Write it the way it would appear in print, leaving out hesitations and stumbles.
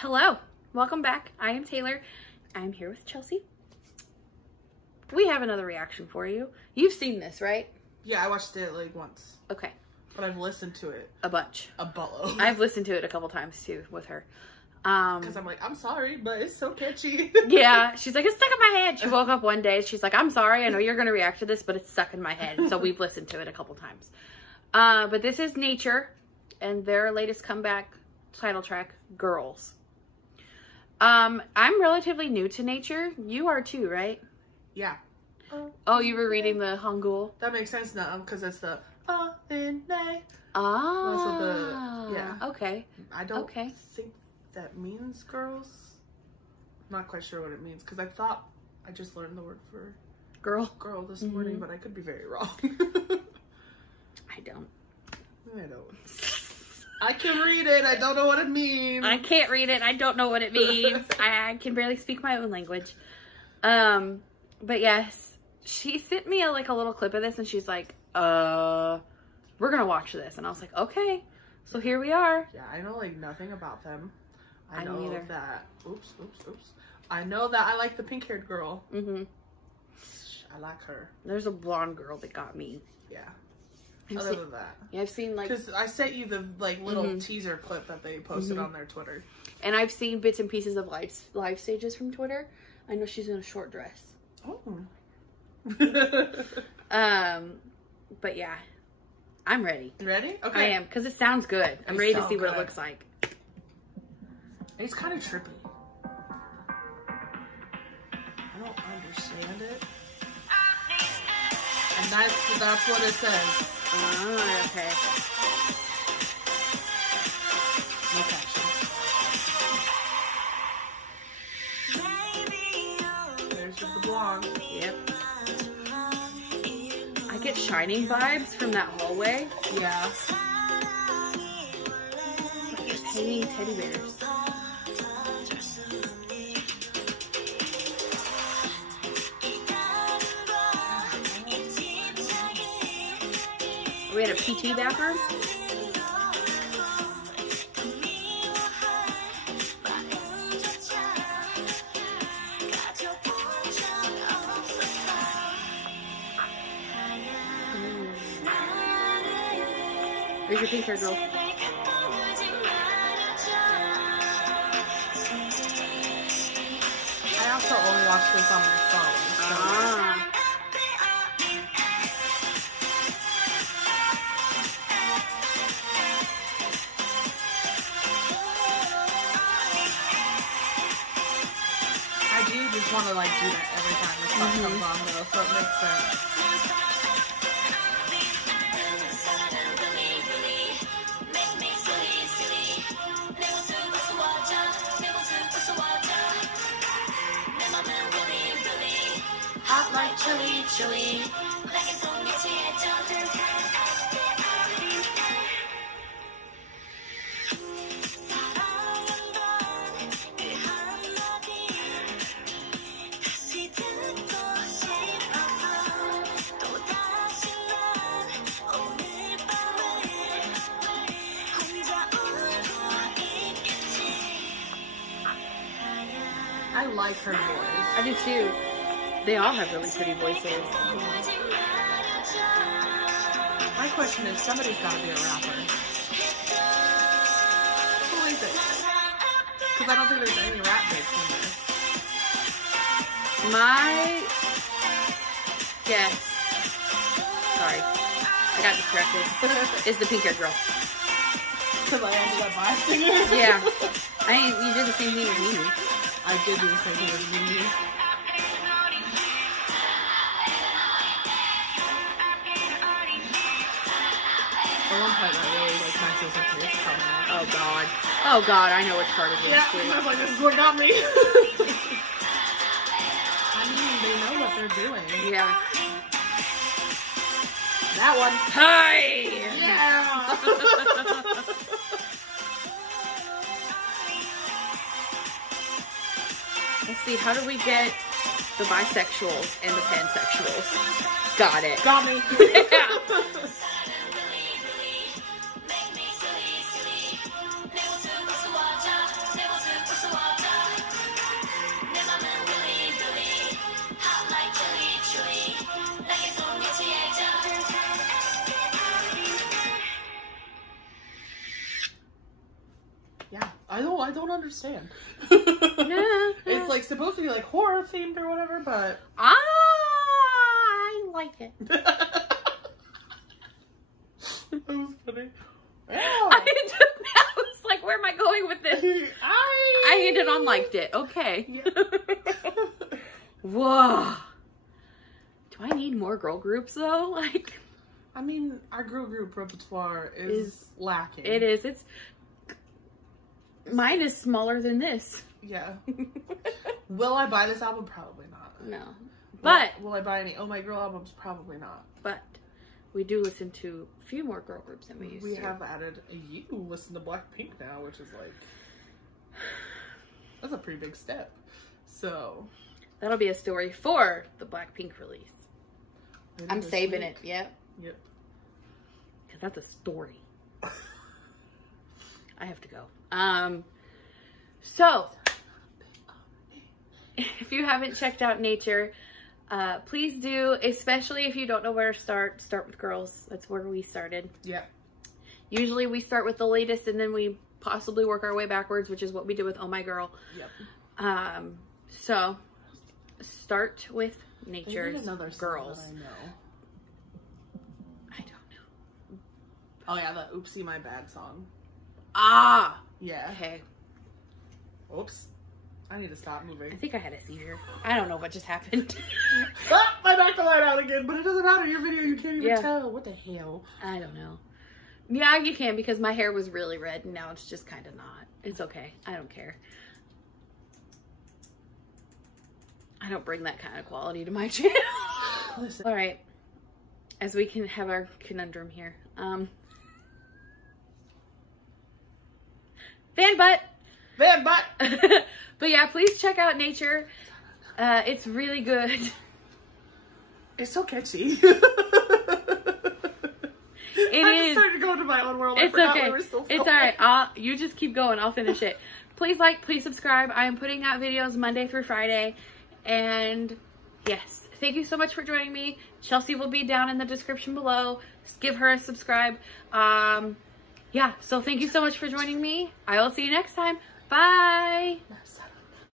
Hello, welcome back. I am Taylor. I'm here with Chelsea. We have another reaction for you. You've seen this, right? Yeah, I watched it like once. Okay. But I've listened to it. A bunch. A buttload. I've listened to it a couple times too with her. Because I'm like, I'm sorry, but it's so catchy. Yeah, she's like, it's stuck in my head. She woke up one day, she's like, I'm sorry, I know you're going to react to this, but it's stuck in my head. So we've listened to it a couple times. But this is Nature and their latest comeback title track, Girls. I'm relatively new to Nature. You are too, right? Yeah. Oh, you were reading the Hangul? That makes sense now, because it's the in May. Ah. Yeah. Okay. I don't think that means girls. I'm not quite sure what it means, because I thought I just learned the word for girl this morning, but I could be very wrong. I don't. I can read it. I don't know what it means. I can't read it. I don't know what it means. I can barely speak my own language. But yes, she sent me a little clip of this and she's like, we're going to watch this. And I was like, okay. So here we are. Yeah, I know like nothing about them. I know either. That, oops. I know that I like the pink-haired girl. Mm-hmm. I like her. There's a blonde girl that got me. Yeah. Other than that. Yeah, I've seen like... Because I sent you the little teaser clip that they posted on their Twitter. And I've seen bits and pieces of live stages from Twitter. I know she's in a short dress. Oh. But yeah. I'm ready. You ready? Okay. I am, because it sounds good. I'm ready to see what it looks like. It's kind of trippy. I don't understand it. And that's what it says. Oh, okay. No captions. There's the blonde. Yep. I get Shining vibes from that hallway. Yeah. Like just hanging teddy bears. We had a PT bathroom. Where's your pink hair girl? I also only watched this on my phone. So. Ah. I do just want to like do that every time this song comes on though, so it makes sense. Hot like chili. I like her voice. I do too. They all have really pretty voices. My question is, somebody's got to be a rapper. Who is it? Because I don't think there's any rap bits in this. My guess, sorry, I got distracted, is the pink hair girl. Because I ended up by singer. Yeah. You did the same thing with me. I did do the same thing with me. The one part that really like my sister is coming out. Oh god. Oh god, I know which part it is. Yeah, too. I was like, this is what got me. I mean, they know what they're doing. Yeah. That one. Hi! Yeah! Let's see, how do we get the bisexuals and the pansexuals? Got it. Got me. Yeah. don't understand. It's like supposed to be like horror themed or whatever, but I like it. That was funny. Yeah. I was like, where am I going with this? I ended on liked it. Okay. Yeah. Whoa. Do I need more girl groups though? Like, I mean, our girl group repertoire is lacking. It is. Mine is smaller than this. Yeah. Will I buy this album? Probably not. No. But will I buy any Oh My Girl albums? Probably not. But we do listen to a few more girl groups than we used to. We have added you listen to Blackpink now, which is like, that's a pretty big step. So that'll be a story for the Blackpink release. I'm saving it. Yep. Yep. Because that's a story. I have to go. So if you haven't checked out Nature, please do, especially if you don't know where to start with girls. That's where we started. Yeah. Usually we start with the latest and then we possibly work our way backwards, which is what we did with Oh My Girl. Yep. So start with Nature's girls. I know. I don't know. Oh yeah, the Oopsie My Bad song. Ah. Yeah. Okay. Oops. I need to stop moving. I think I had a seizure. I don't know what just happened. Ah, my back to light out again, but it doesn't matter. Your video, you can't even tell. What the hell? I don't know. Yeah, you can, because my hair was really red and now it's just kind of not. It's okay. I don't care. I don't bring that kind of quality to my channel. Listen. All right. As we can have our conundrum here. Fan butt. Fan butt. But yeah, please check out Nature. It's really good. It's so catchy. I'm just trying to go into my own world. It's okay. It's all right. You just keep going. I'll finish it. Please like, please subscribe. I am putting out videos Monday through Friday. And yes, thank you so much for joining me. Chelsea will be down in the description below. Just give her a subscribe. Yeah, so thank you so much for joining me. I will see you next time. Bye.